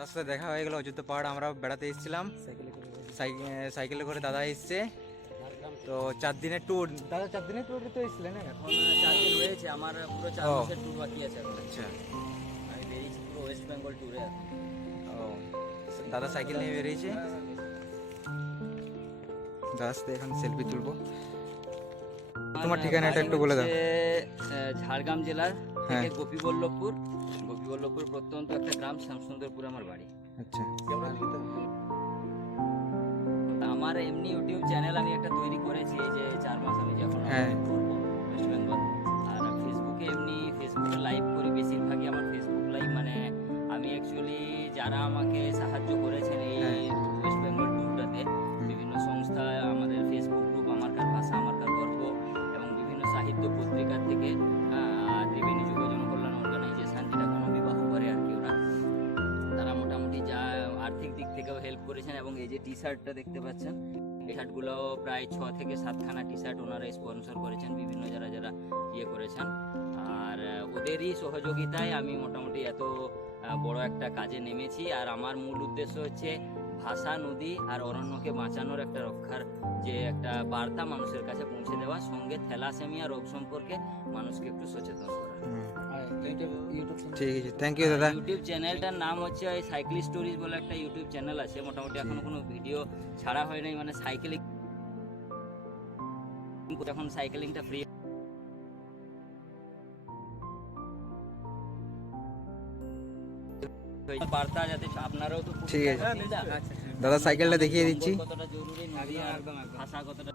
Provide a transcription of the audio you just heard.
দাদার সাথে দেখা হয়ে গেল অযোধ্যা পাহাড়। আমরা বেড়াতে এসেছিলাম সাইকেলে করে, দাদা এসছে। তো 4 দিনের ট্যুর। দাদা 4 দিনের ট্যুরে তো এসেছিলেন না? এখন 4 দিন হয়েছে, আমার পুরো 4 মাসের ট্যুর বাকি আছে এখন। আচ্ছা, আমি বেরিয়েছি পুরো ওয়েস্ট বেঙ্গল ট্যুরে এখন। ও দাদা সাইকেল নিয়ে বেরিয়েছে। দাদার সাথে এখন সেলফি তুলবো। তোমার ঠিকানাটা একটু বলে দাও। ঝাড়গ্রাম জেলার হ্যাঁ। থেকে গোপীবল্লভপুর প্রত্যন্ত একটা গ্রাম শ্যামসুন্দরপুর আমার বাড়ি। আচ্ছা, আমার এমনি ইউটিউব চ্যানেল আমি একটা তৈরি করেছি, এই যে 4 মাস আমি যখন হ্যাঁ। করবো ওয়েস্ট বেঙ্গল। আর ফেসবুকে লাইভ করি, বেশিরভাগই আমার ফেসবুক লাইভ। মানে আমি অ্যাকচুয়ালি যারা আমাকে সাহায্য করেছেন এই ওয়েস্ট বেঙ্গল ট্যুরটাতে, বিভিন্ন সংস্থা, আমাদের ফেসবুক গ্রুপ আমারকার ভাষা আমারকার গর্ব, এবং বিভিন্ন সাহিত্য পত্রিকা থেকে ত্রিবেণী যুব জনকল্যাণ অর্গানাইজেশন, যেটা গণবিবাহ করে আর কি, ওরা তারা মোটামুটি যা আর্থিক দিক থেকেও হেল্প করেছেন। এবং এই যে টি শার্টটা দেখতে পাচ্ছেন, এই শার্টগুলো প্রায় 6 থেকে 7খানা টি শার্ট ওনারা স্পন্সর করেছেন, বিভিন্ন যারা ইয়ে করেছেন। আর ওদেরই সহযোগিতায় আমি মোটামুটি এত বড় একটা কাজে নেমেছি। আর আমার মূল উদ্দেশ্য হচ্ছে ভাষা, নদী আর অরণ্যকে বাঁচানোর একটা রক্ষার যে একটা বার্তা মানুষের কাছে পৌঁছে দেওয়া, সঙ্গে থ্যালাসেমিয়া রোগ সম্পর্কে মানুষকে একটু সচেতন করা। ঠিক আছে, থ্যাংক ইউ দাদা। ইউটিউব চ্যানেলটার নাম হচ্ছে সাইকেল স্টোরিজ বলে একটা ইউটিউব চ্যানেল আছে। মোটামুটি এখনো কোনো ভিডিও ছাড়া হয় নাই, মানে সাইকেলিং, যখন সাইকেলিংটা ফ্রি বার্তা, যাতে আপনারাও তো ঠিক আছে দাদা, সাইকেলটা দেখিয়ে দিচ্ছি। কতটা জরুরি, নদী আর ভাষা কতটা